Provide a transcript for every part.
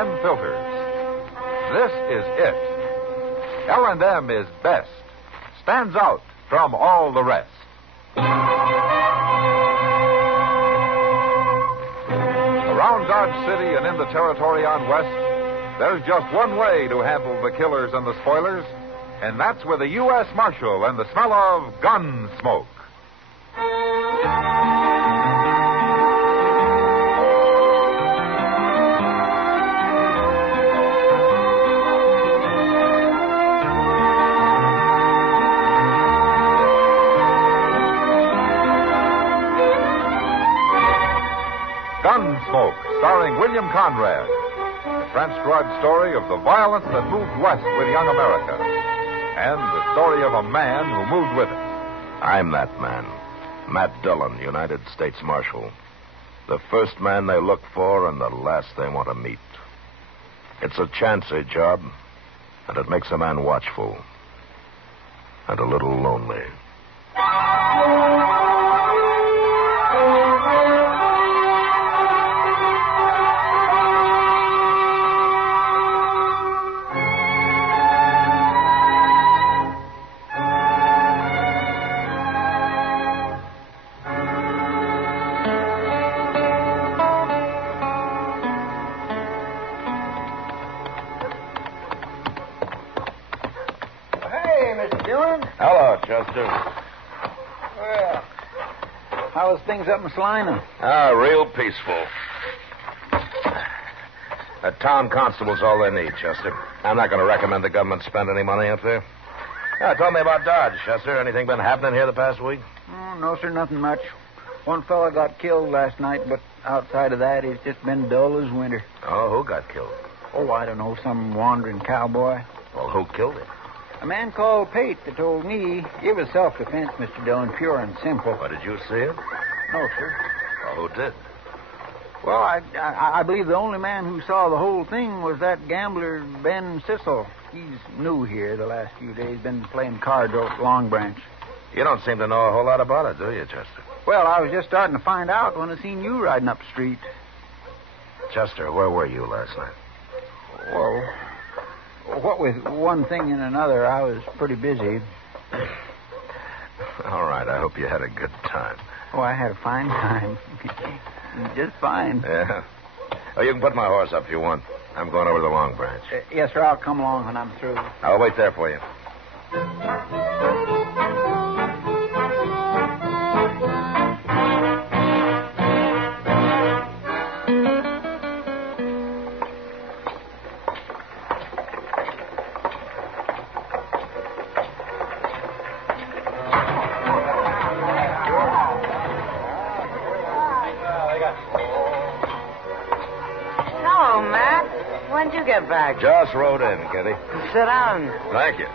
L&M filters. This is it. L&M is best. Stands out from all the rest. Around Dodge City and in the territory on West, there's just one way to handle the killers and the spoilers, and that's with a U.S. Marshal and the smell of Gunsmoke. Gunsmoke, starring William Conrad. The transcribed story of the violence that moved west with young America. And the story of a man who moved with it. I'm that man. Matt Dillon, United States Marshal. The first man they look for and the last they want to meet. It's a chancy job, and it makes a man watchful. And a little lonely. Chester. Well, how's things up in Salina? Real peaceful. A town constable's all they need, Chester. I'm not going to recommend the government spend any money up there. Tell me about Dodge, Chester. Anything been happening here the past week? Oh, no, sir, nothing much. One fella got killed last night, but outside of that, it's just been dull as winter. Oh, who got killed? Oh, I don't know, some wandering cowboy. Well, who killed him? A man called Pate that told me it was self-defense, Mr. Dillon, pure and simple. Well, did you see it? No, sir. Well, who did? Well, I believe the only man who saw the whole thing was that gambler, Ben Cecil. He's new here the last few days, been playing cards over at Long Branch. You don't seem to know a whole lot about it, do you, Chester? Well, I was just starting to find out when I seen you riding up the street. Chester, where were you last night? Well, what with one thing and another, I was pretty busy. All right, I hope you had a good time. Oh, I had a fine time. Just fine. Yeah. Oh, you can put my horse up if you want. I'm going over to the Long Branch. Yes, sir, I'll come along when I'm through. I'll wait there for you. When'd you get back? Just rode in, Kitty. Sit down. Thank you.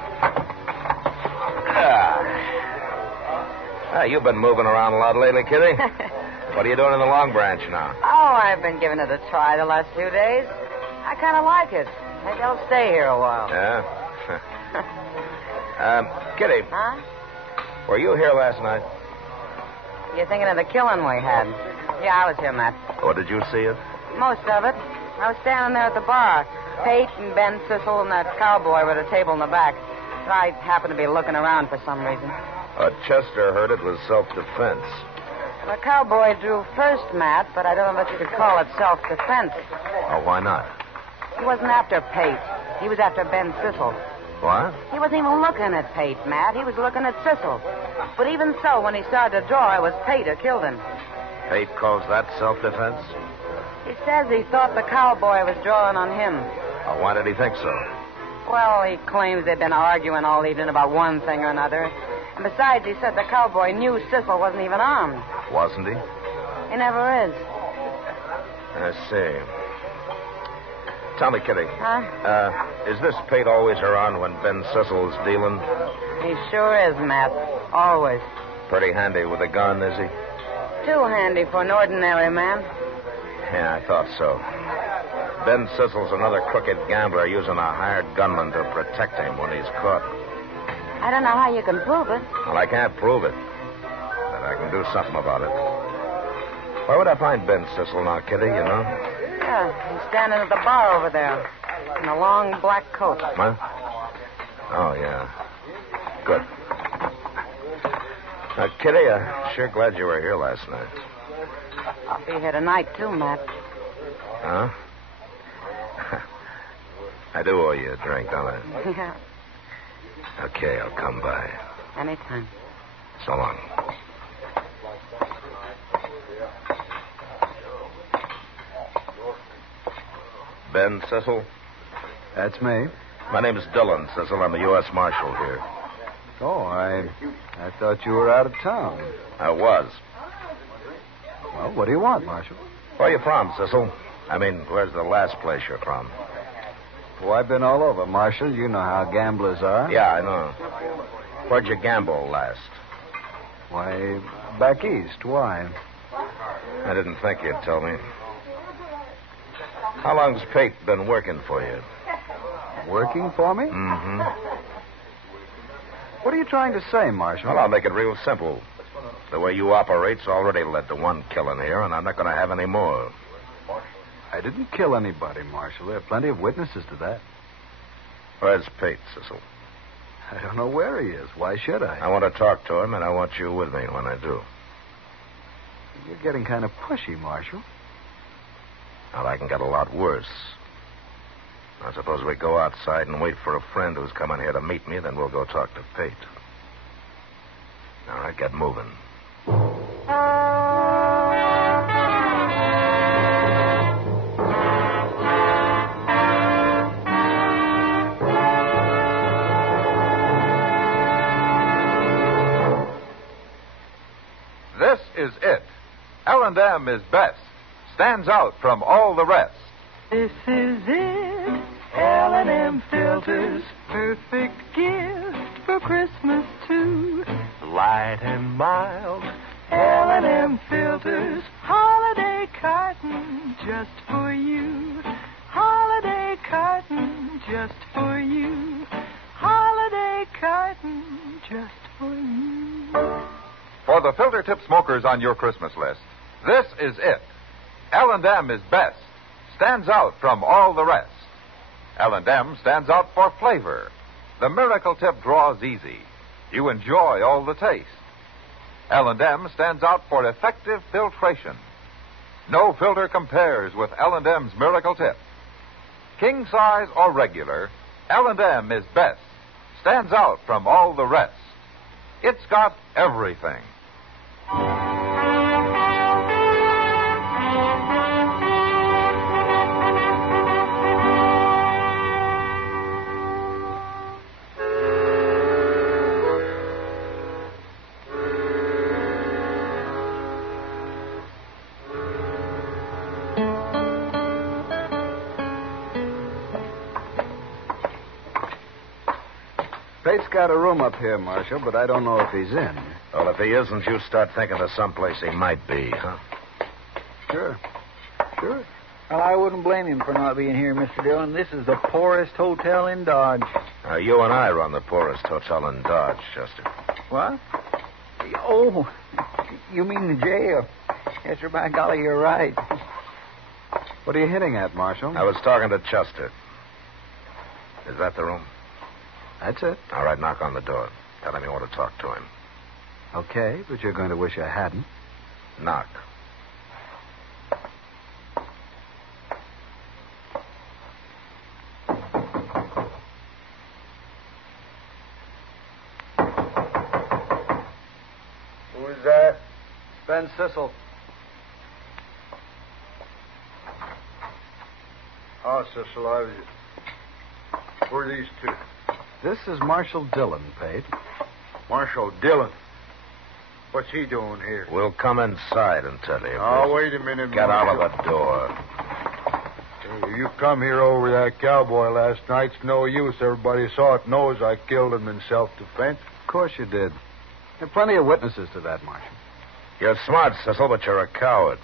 You've been moving around a lot lately, Kitty. What are you doing in the Long Branch now? Oh, I've been giving it a try the last few days. I kind of like it. Maybe I'll stay here a while. Yeah? Kitty. Huh? Were you here last night? You're thinking of the killing we had? Yeah, I was here, Matt. Or did you see it? Most of it. I was standing there at the bar. Pate and Ben Cecil and that cowboy were at a table in the back. I happened to be looking around for some reason. Chester heard it was self-defense. The cowboy drew first, Matt, but I don't know if you could call it self-defense. Oh, why not? He wasn't after Pate. He was after Ben Cecil. What? He wasn't even looking at Pate, Matt. He was looking at Cecil. But even so, when he started to draw, it was Pate who killed him. Pate calls that self-defense? He says he thought the cowboy was drawing on him. Oh, why did he think so? Well, he claims they've been arguing all evening about one thing or another. And besides, he said the cowboy knew Cecil wasn't even armed. Wasn't he? He never is. I see. Tell me, Kitty. Huh? Is this Pate always around when Ben Cecil's dealing? He sure is, Matt. Always. Pretty handy with a gun, is he? Too handy for an ordinary man. Yeah, I thought so. Ben Cecil's another crooked gambler using a hired gunman to protect him when he's caught. I don't know how you can prove it. Well, I can't prove it. But I can do something about it. Where would I find Ben Cecil now, Kitty, you know? Yeah, he's standing at the bar over there in a long black coat. What? Oh, yeah. Good. Now, Kitty, I'm sure glad you were here last night. I'll be here tonight, too, Matt. Huh? I do owe you a drink, don't I? Yeah, Okay, I'll come by. anytime. So long. Ben, Cecil? That's me. My name is Dillon, Cecil. I'm the U.S. Marshal here. Oh, I thought you were out of town. I was. Well, what do you want, Marshal? Where are you from, Cecil? I mean, where's the last place you're from? Oh, I've been all over, Marshal. You know how gamblers are. Yeah, I know. Where'd you gamble last? Why, back east. Why? I didn't think you'd tell me. How long's Pate been working for you? Working for me? Mm-hmm. What are you trying to say, Marshal? Well, I'll make it real simple. The way you operate's already led to one killing here, and I'm not going to have any more. I didn't kill anybody, Marshal. There are plenty of witnesses to that. Where's Pate, Cecil? I don't know where he is. Why should I? I want to talk to him, and I want you with me when I do. You're getting kind of pushy, Marshal. Well, I can get a lot worse. I suppose we go outside and wait for a friend who's coming here to meet me, then we'll go talk to Pate. All right, get moving. This is it. L&M is best. Stands out from all the rest. This is it. L&M filters, perfect gift for Christmas too. Light and mild. L&M filters, holiday carton just for you. Holiday carton just for you. Holiday carton just for you. For the filter tip smokers on your Christmas list, this is it. L&M is best. Stands out from all the rest. L&M stands out for flavor. The miracle tip draws easy. You enjoy all the taste. L&M stands out for effective filtration. No filter compares with L&M's miracle tip. King size or regular, L&M is best. Stands out from all the rest. It's got everything. Pate's got a room up here, Marshal, but I don't know if he's in. Well, if he isn't, you start thinking of someplace he might be, huh? Sure. Well, I wouldn't blame him for not being here, Mr. Dillon. This is the poorest hotel in Dodge. Now, you and I run the poorest hotel in Dodge, Chester. What? Oh, you mean the jail? Yes, sir, by golly, you're right. What are you hitting at, Marshal? I was talking to Chester. Is that the room? That's it. All right, knock on the door. Tell him you want to talk to him. Okay, but you're going to wish I hadn't. Knock. Who's that? Ben Cecil. Oh, Cecil, who are these two? This is Marshal Dillon, Pate. Marshal Dillon. What's he doing here? We'll come inside and tell you. Oh, wait a minute, Get out Marshal. of the door. Hey, you come here over that cowboy last night. It's no use. Everybody saw it, knows I killed him in self-defense. Of course you did. There are plenty of witnesses to that, Marshal. You're smart, Cecil, but you're a coward.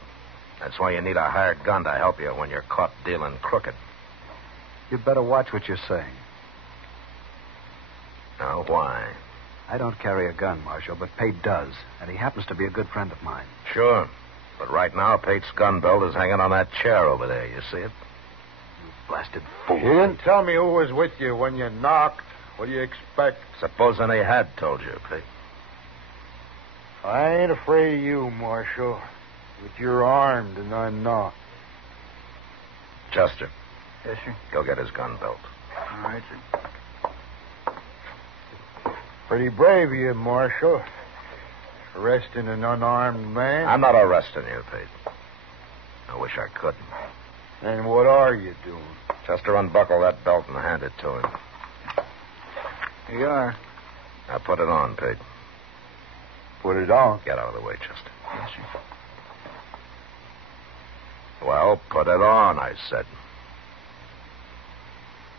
That's why you need a hired gun to help you when you're caught dealing crooked. You'd better watch what you're saying. Now, why? I don't carry a gun, Marshal, but Pate does, and he happens to be a good friend of mine. Sure. But right now, Pate's gun belt is hanging on that chair over there. You see it? Blasted fool. You didn't tell me who was with you when you knocked. What do you expect? Supposing he had told you, Pete. I ain't afraid of you, Marshal. But you're armed and I'm not. Chester, Yes, sir. go get his gun belt. All right, sir. Pretty brave of you, Marshal. Arresting an unarmed man. I'm not arresting you, Pete. I wish I could. And what are you doing? Chester, unbuckle that belt and hand it to him. Here you are. Now put it on, Pete. Put it on. Get out of the way, Chester. Yes, sir. Well, put it on, I said.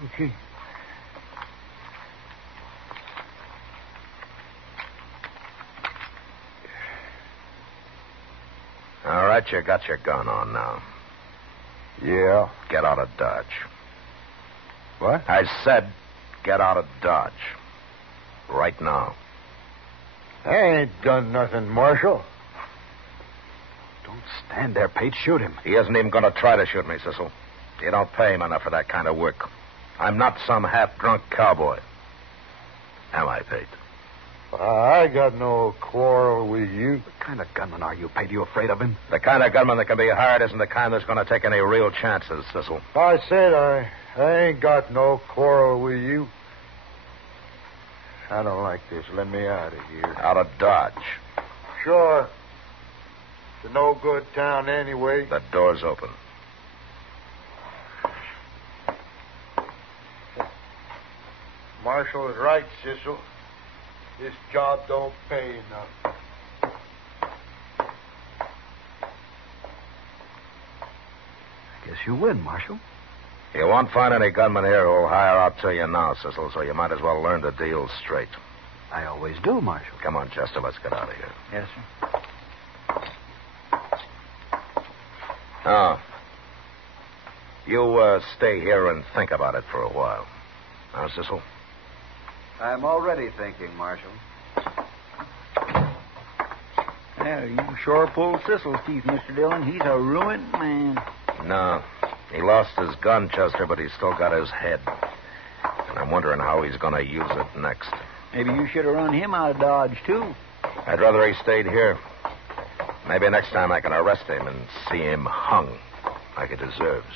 Okay. All right, you got your gun on now. Yeah. Get out of Dodge. What? I said get out of Dodge. Right now. I ain't done nothing, Marshal. Don't stand there, Pate. Shoot him. He isn't even going to try to shoot me, Cecil. You don't pay him enough for that kind of work. I'm not some half-drunk cowboy. Am I, Pate? I got no quarrel with you. What kind of gunman are you, Pate? Are you afraid of him? The kind of gunman that can be hired isn't the kind that's going to take any real chances, Cecil. I said I ain't got no quarrel with you. I don't like this. Let me out of here. Out of Dodge. Sure. It's a no-good town anyway. The door's open. Marshal is right, Cecil. This job don't pay enough. I guess you win, Marshal. You won't find any gunmen here who'll hire out to you now, Cecil, so you might as well learn the deal straight. I always do, Marshal. Come on, Chester, let's get out of here. Yes, sir. Now, you stay here and think about it for a while. Now, Cecil? I'm already thinking, Marshal. Yeah, you sure pulled Cecil's teeth, Mr. Dillon. He's a ruined man. No. He lost his gun, Chester, but he's still got his head. And I'm wondering how he's going to use it next. Maybe you should have run him out of Dodge, too. I'd rather he stayed here. Maybe next time I can arrest him and see him hung like he deserves.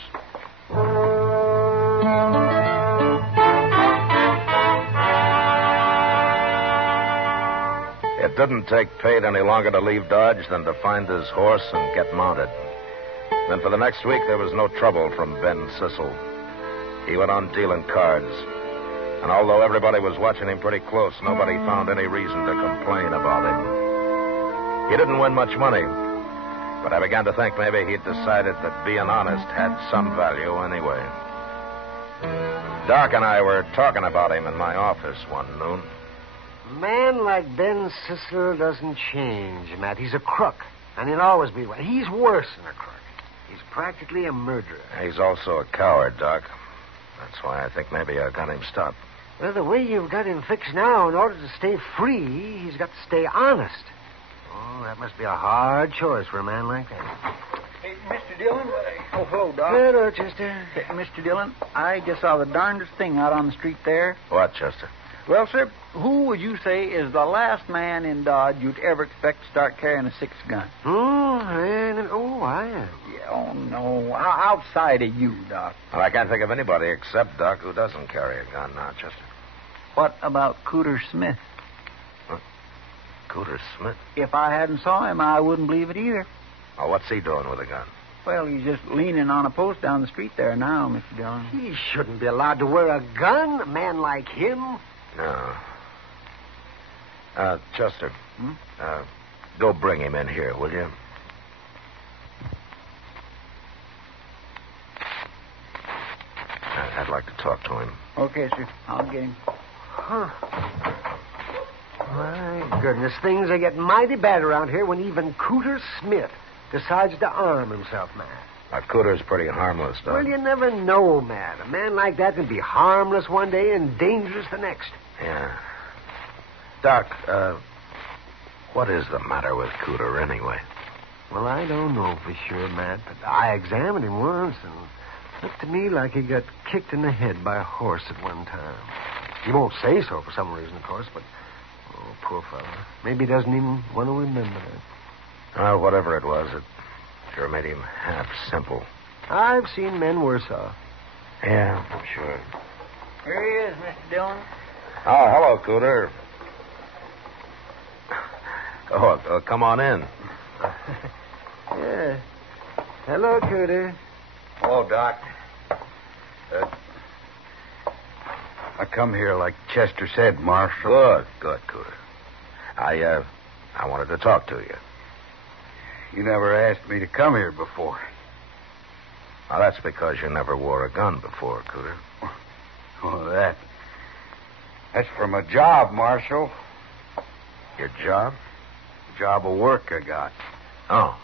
It didn't take Pate any longer to leave Dodge than to find his horse and get mounted. Then for the next week, there was no trouble from Ben Cecil. He went on dealing cards. And although everybody was watching him pretty close, nobody found any reason to complain about him. He didn't win much money, but I began to think maybe he'd decided that being honest had some value anyway. Doc and I were talking about him in my office one noon. A man like Ben Cecil doesn't change, Matt. He's a crook, and he'll always be one. He's worse than a crook. He's practically a murderer. He's also a coward, Doc. That's why I think maybe I got him stopped. Well, the way you've got him fixed now, in order to stay free, he's got to stay honest. Oh, that must be a hard choice for a man like that. Hey, Mr. Dillon. Oh, hello, Doc. Hey, Rochester. Hey, Mr. Dillon, I just saw the darndest thing out on the street there. What, Chester? Well, sir, who would you say is the last man in Dodge you'd ever expect to start carrying a 6-gun? I am. Yeah, oh, no. Outside of you, Doc. Well, I can't think of anybody except Doc who doesn't carry a gun now, Chester. What about Cooter Smith? What? Cooter Smith? If I hadn't saw him, I wouldn't believe it either. Oh, what's he doing with a gun? Well, he's just leaning on a post down the street there now, Mr. Dillon. He shouldn't be allowed to wear a gun, a man like him. No. Chester. Go bring him in here, will you? I'd like to talk to him. Okay, sir. I'll get him. Huh. My goodness, things are getting mighty bad around here when even Cooter Smith decides to arm himself, Matt. Cooter's pretty harmless, Doc. Well, you never know, Matt. A man like that can be harmless one day and dangerous the next. Yeah. Doc, what is the matter with Cooter anyway? Well, I don't know for sure, Matt, but I examined him once, and it looked to me like he got kicked in the head by a horse at one time. He won't say so for some reason, of course, but... Oh, poor fellow. Maybe he doesn't even want to remember that. Well, whatever it was, it sure made him half simple. I've seen men worse off. Yeah, I'm sure. Here he is, Mr. Dillon. Oh, hello, Cooter. Oh, come on in. Yeah. Hello, Cooter. Hello, Doc. I come here like Chester said, Marshal. Good, Cooter. I wanted to talk to you. You never asked me to come here before. Well, that's because you never wore a gun before, Cooter. Oh, that's for my job, Marshal. Your job? Job of work I got. Oh.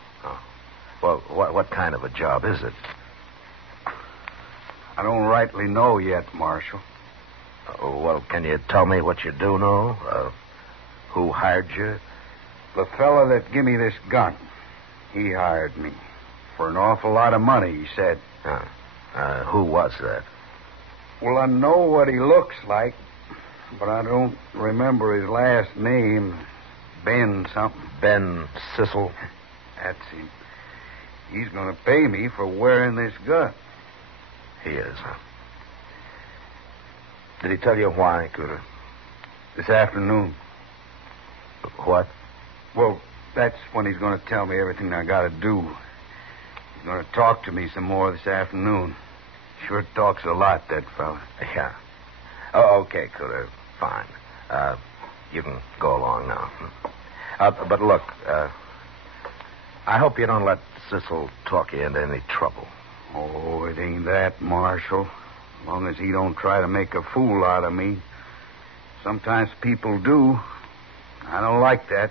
Well, what kind of a job is it? I don't rightly know yet, Marshal. Well, can you tell me what you do know? Who hired you? The fella that give me this gun, he hired me. For an awful lot of money, he said. Who was that? Well, I know what he looks like, but I don't remember his last name. Ben something. Ben Cecil? That's him. He's going to pay me for wearing this gun. He is, huh? Did he tell you why, Cooter? This afternoon. What? Well, that's when he's going to tell me everything I got to do. He's going to talk to me some more this afternoon. Sure talks a lot, that fella. Yeah. Oh, okay, Cooter. Fine. You can go along now. But look, I hope you don't let Cecil talk you into any trouble. Oh, it ain't that, Marshal. As long as he don't try to make a fool out of me. Sometimes people do. I don't like that.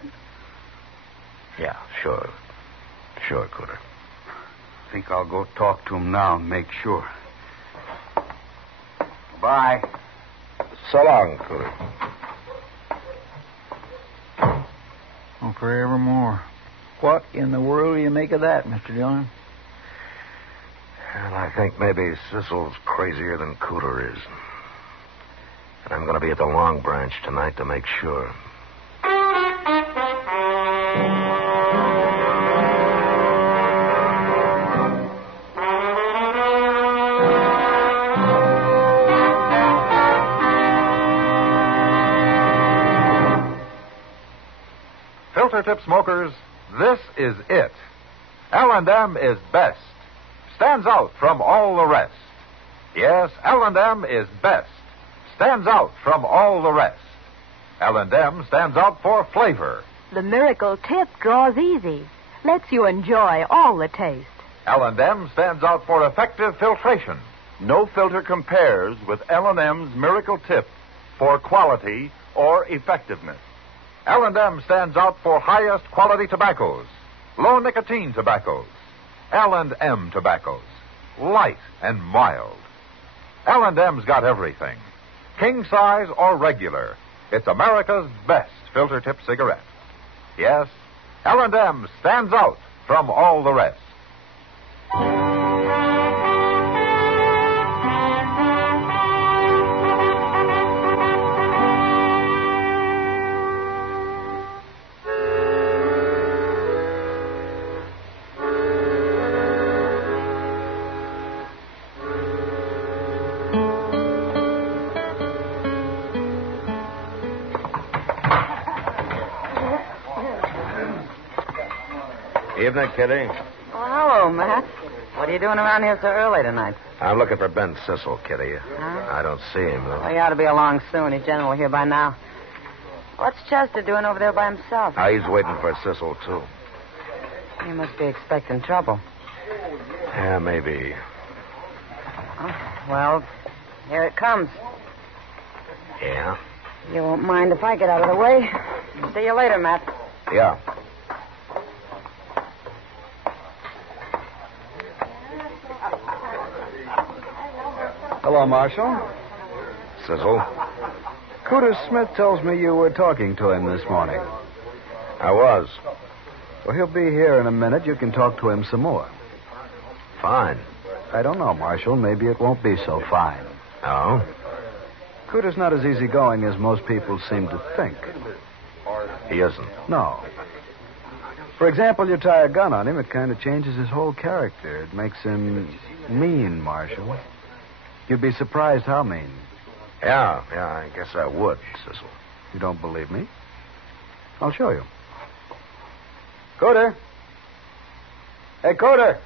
Yeah, sure. Sure, Cooter. I think I'll go talk to him now and make sure. Bye. So long, Cooter. Oh, forevermore. What in the world do you make of that, Mr. Dillon? Well, I think maybe Cecil's crazier than Cooter is. And I'm going to be at the Long Branch tonight to make sure. Filter tip smokers, this is it. L&M is best. Stands out from all the rest. Yes, L&M is best. Stands out from all the rest. L&M stands out for flavor. The miracle tip draws easy. Lets you enjoy all the taste. L&M stands out for effective filtration. No filter compares with L&M's miracle tip for quality or effectiveness. L&M stands out for highest quality tobaccos, low nicotine tobaccos, L&M tobaccos, light and mild. L&M's got everything, king size or regular. It's America's best filter tip cigarette. Yes, L&M stands out from all the rest. Evening, Kitty. Oh, hello, Matt. What are you doing around here so early tonight? I'm looking for Ben Cecil, Kitty. I don't see him, though. Well, he ought to be along soon. He's generally here by now. What's Chester doing over there by himself? He's waiting for Cecil, too. He must be expecting trouble. Yeah, maybe. Oh, well, here it comes. Yeah? You won't mind if I get out of the way. See you later, Matt. Yeah. Hello, Marshal. Cecil? Cooter Smith tells me you were talking to him this morning. I was. Well, he'll be here in a minute. You can talk to him some more. Fine. I don't know, Marshal. Maybe it won't be so fine. Oh? Cooter's not as easygoing as most people seem to think. He isn't. No. For example, you tie a gun on him, it kind of changes his whole character. It makes him mean, Marshal. You'd be surprised how mean. Yeah, I guess I would, Cecil. You don't believe me? I'll show you. Cooter. Hey, Cooter.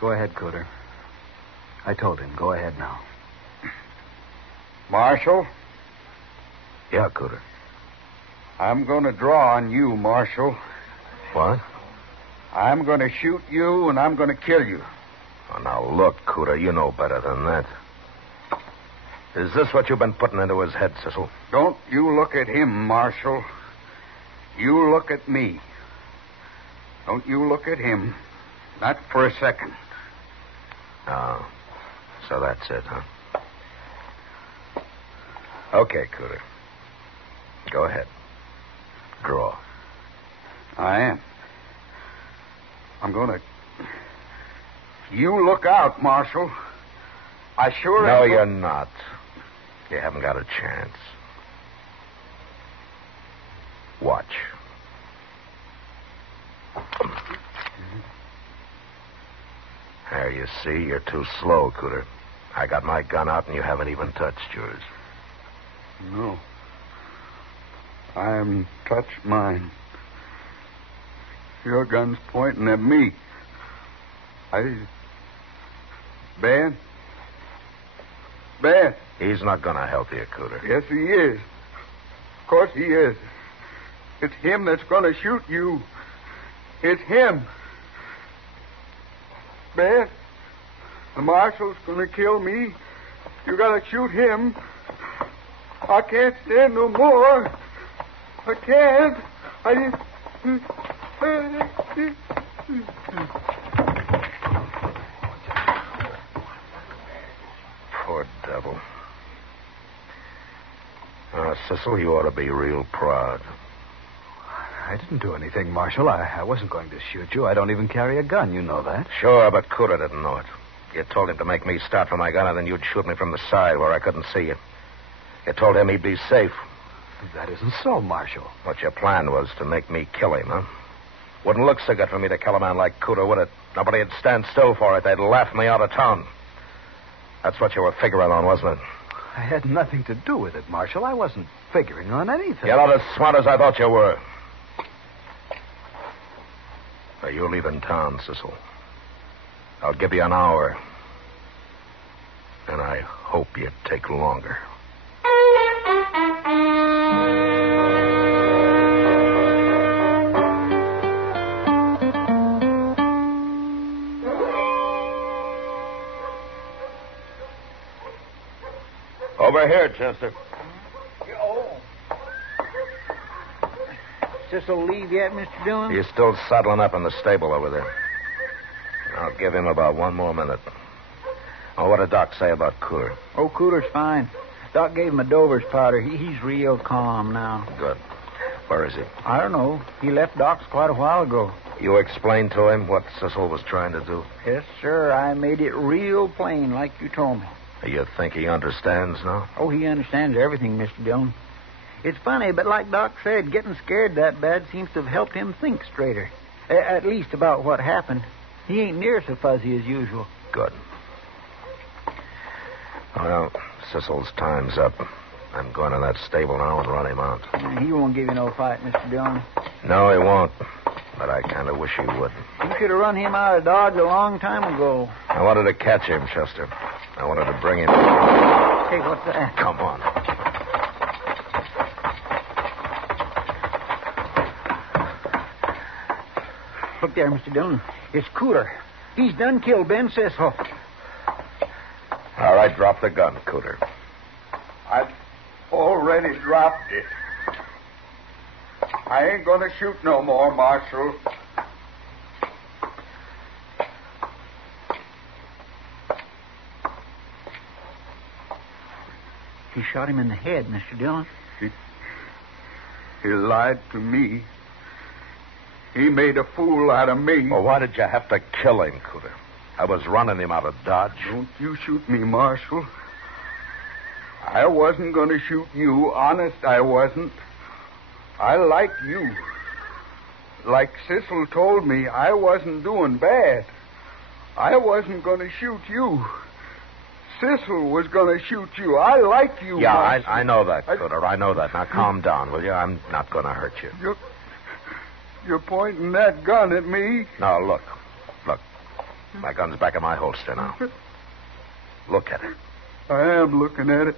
Go ahead, Cooter. I told him. Go ahead now. Marshal, Yeah, Cooter. I'm going to draw on you, Marshal. What? I'm going to shoot you, and I'm going to kill you. Oh, now, look, Cooter, you know better than that. Is this what you've been putting into his head, Cecil? Don't you look at him, Marshal. You look at me. Don't you look at him. Not for a second. Oh, so that's it, huh? Okay, Cooter. Go ahead. Draw. I am. I'm going to... You look out, Marshal. I sure am. No, you're not. You haven't got a chance. Watch. There, you see, you're too slow, Cooter. I got my gun out and you haven't even touched yours. No. I haven't touched mine. Your gun's pointing at me. Ben? Ben? He's not going to help you, Cooter. Yes, he is. Of course he is. It's him that's going to shoot you. It's him. Ben, the marshal's going to kill me. You got to shoot him. I can't stand no more. I can't. Poor devil. Cecil, you ought to be real proud. I didn't do anything, Marshal. I wasn't going to shoot you. I don't even carry a gun. You know that. Sure, but Cooter didn't know it. You told him to make me start for my gun, and then you'd shoot me from the side where I couldn't see you. You told him he'd be safe. That isn't so, Marshal. What your plan was to make me kill him, huh? Wouldn't look so good for me to kill a man like Cooter, would it? Nobody'd stand still for it. They'd laugh me out of town. That's what you were figuring on, wasn't it? I had nothing to do with it, Marshal. I wasn't figuring on anything. You're not as smart as I thought you were. Now, you're leaving town, Cecil. I'll give you an hour. And I hope you take longer. Over here, Chester. Cecil leave yet, Mr. Dillon? He's still saddling up in the stable over there. I'll give him about one more minute. Oh, what did Doc say about Cooter? Oh, Cooter's fine. Doc gave him a Dover's powder. He's real calm now. Good. Where is he? I don't know. He left Doc's quite a while ago. You explained to him what Cecil was trying to do? Yes, sir. I made it real plain, like you told me. You think he understands now? Oh, he understands everything, Mr. Dillon. It's funny, but like Doc said, getting scared that bad seems to have helped him think straighter. At least about what happened. He ain't near so fuzzy as usual. Good. Well, Cecil's time's up. I'm going to that stable now and run him out. He won't give you no fight, Mr. Dillon. No, he won't. But I kind of wish he would. You should have run him out of Dodge a long time ago. I wanted to catch him, Chester. I wanted to bring him... Hey, what's that? Come on. Look there, Mr. Dillon. It's Cooter. He's done killed Ben Cecil. All right, drop the gun, Cooter. I've already dropped it. I ain't going to shoot no more, Marshal. shot him in the head, Mr. Dillon. He lied to me. He made a fool out of me. Well, why did you have to kill him, Cooter? I was running him out of Dodge. Don't you shoot me, Marshal. I wasn't going to shoot you. Honest, I wasn't. I like you. Like Cecil told me, I wasn't doing bad. I wasn't going to shoot you. Cecil was going to shoot you. I like you, Yeah, Marshal. I know that, Cooter. I know that. Now, calm down, will you? I'm not going to hurt you. You're pointing that gun at me? No, look. Look. My gun's back in my holster now. Look at it. I am looking at it.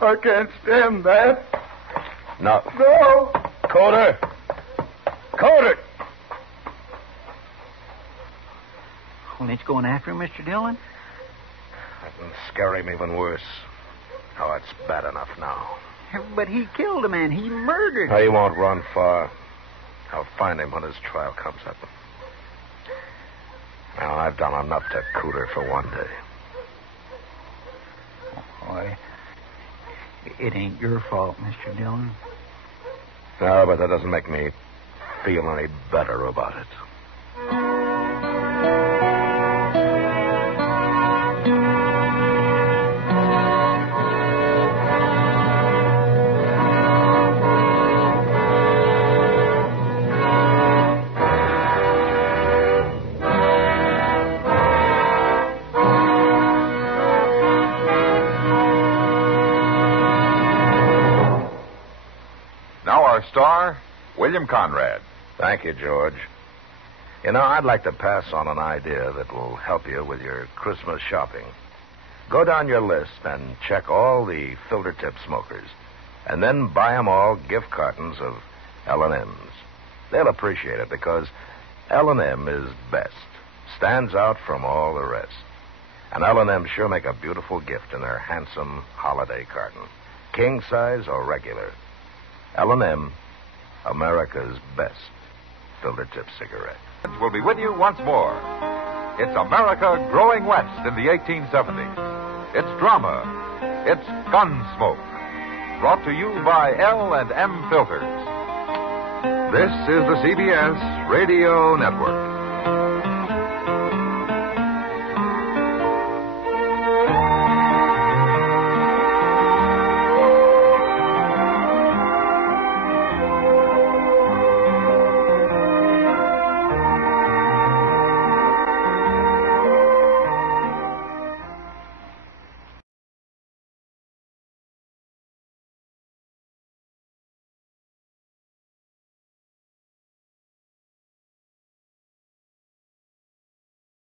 I can't stand that. No. No. Cooter! Cooter! Well, it's going after him, Mr. Dillon? That can scare him even worse. Oh, it's bad enough now. But he killed a man. He murdered. He won't run far. I'll find him when his trial comes up. Now, I've done enough to Cooter for one day. Boy, it ain't your fault, Mr. Dillon. No, but that doesn't make me feel any better about it. Star, William Conrad. Thank you, George. You know, I'd like to pass on an idea that will help you with your Christmas shopping. Go down your list and check all the filter tip smokers, and then buy them all gift cartons of L&M's. They'll appreciate it because L&M is best, stands out from all the rest. And L&M sure make a beautiful gift in their handsome holiday carton, king size or regular. L&M, America's best filter tip cigarette. We'll be with you once more. It's America growing west in the 1870s. It's drama. It's Gunsmoke. Brought to you by L&M Filters. This is the CBS Radio Network.